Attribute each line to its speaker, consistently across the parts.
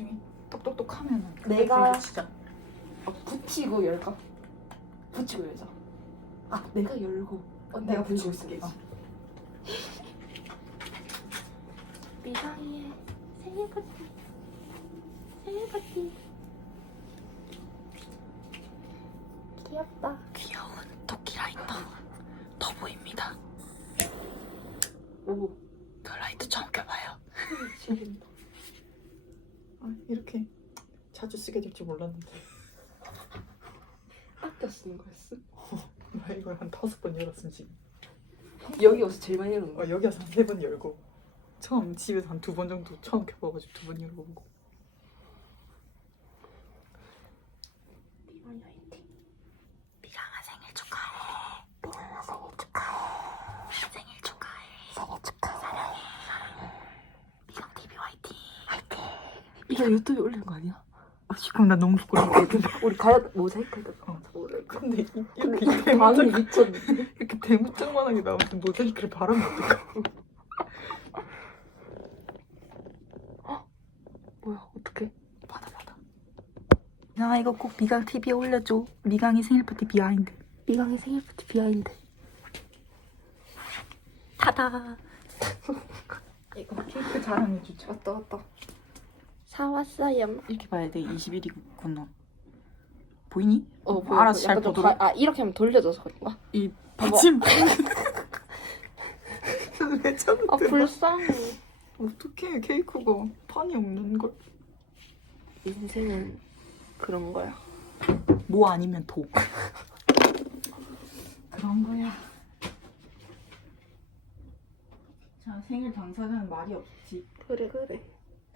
Speaker 1: 나중에 똑똑똑 하면은
Speaker 2: 내가-
Speaker 1: 진짜
Speaker 2: 아, 붙이고 열까? 붙이고 열자. 아 내가 열고 어, 내가 붙이고 있을게.
Speaker 1: 어.
Speaker 2: 미상이의 생일 파티. 생일 파티. 귀엽다.
Speaker 1: 귀여운 토끼 라이터 터보입니다.
Speaker 2: 오.
Speaker 1: 그 라이터 처음 껴봐요.
Speaker 2: 지린다.
Speaker 1: 아, 이렇게 자주 쓰게 될 줄 몰랐는데
Speaker 2: 아껴 쓰는 거였어.
Speaker 1: 나 이걸 한 다섯 번 열었음 지금.
Speaker 2: 여기 와서 제일 많이 열는 거.
Speaker 1: 어, 여기 와서 한세번 열고 처음 집에서 한 두 번 정도 처음 켜봐가지고 두 번 열어보고
Speaker 2: 미상이 화이팅.
Speaker 1: 미랑아 생일 축하해 미랑아 생일 축하해 생일 축하해 생일 축하해 사랑해 사랑해 미랑 TV 화이팅 화이팅
Speaker 2: 이거 유튜브에 올리는 거 아니야?
Speaker 1: 아 지금 나 너무 부끄러워
Speaker 2: 우리 가야 모자이크 해야 돼.
Speaker 1: 어.
Speaker 2: 모자이크.
Speaker 1: 근데 이-
Speaker 2: 근데
Speaker 1: 이렇게
Speaker 2: 이 방이
Speaker 1: 대문짝
Speaker 2: 미쳤네.
Speaker 1: 이렇게 대문짝만하게 나오면 모자이크를 바르면 어떡해
Speaker 2: 뭐야 어떡해?
Speaker 1: 받아 받아 야 이거 꼭 미강 TV에 올려줘 미강이 생일 파티 비하인드
Speaker 2: 미강의 생일 파티 비하인드. 타다.
Speaker 1: 이거 케이크 자랑해주자
Speaker 2: 왔다 왔다. 사왔어요.
Speaker 1: 이렇게 봐야 돼 21이구나 보이니?
Speaker 2: 어
Speaker 1: 보여. 알아서 잘
Speaker 2: 약간 좀
Speaker 1: 보도록.
Speaker 2: 가- 아 이렇게 하면 돌려져서 그런가?
Speaker 1: 이 받침 레전드
Speaker 2: 아 불쌍해.
Speaker 1: 어떡해 케이크가 판이 없는 걸.
Speaker 2: 인생은 그런 거야.
Speaker 1: 뭐 아니면 도. 그런 거야. 자 생일 당사자는 말이 없지.
Speaker 2: 그래 그래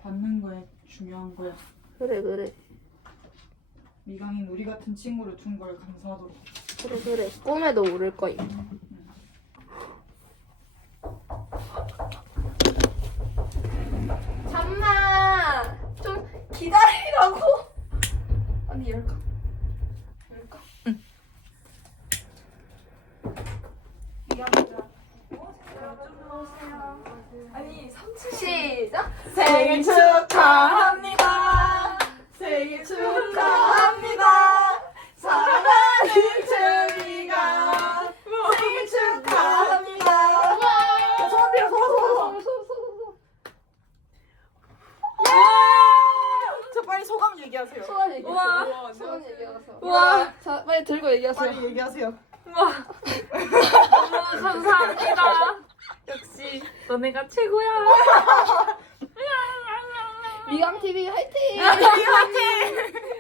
Speaker 1: 받는 거에 중요한 거야.
Speaker 2: 그래 그래
Speaker 1: 미강인 우리 같은 친구를 준걸 감사하도록.
Speaker 2: 그래 그래 꿈에도 오를 거임. 잠만 좀 기다리라고. 아니 열까? 열까?
Speaker 1: 응.
Speaker 2: 아니 삼촌 시작.
Speaker 1: 생일 축하합니다. 생일 축하합니다. 사랑하는 준이가 생일 축하합니다. 소원 빌어 소원 소원 소원. 저 빨리 소감 얘기하세요.
Speaker 2: 소원 얘기하세요.
Speaker 3: 우와.
Speaker 2: 소원 얘기하세요.
Speaker 3: 우와.
Speaker 2: 자 빨리 들고 얘기하세요.
Speaker 1: 빨리 얘기하세요.
Speaker 3: 너무 감사합니다. 역시 너네가 최고야.
Speaker 2: 미강 TV 화이팅!
Speaker 1: 화이팅!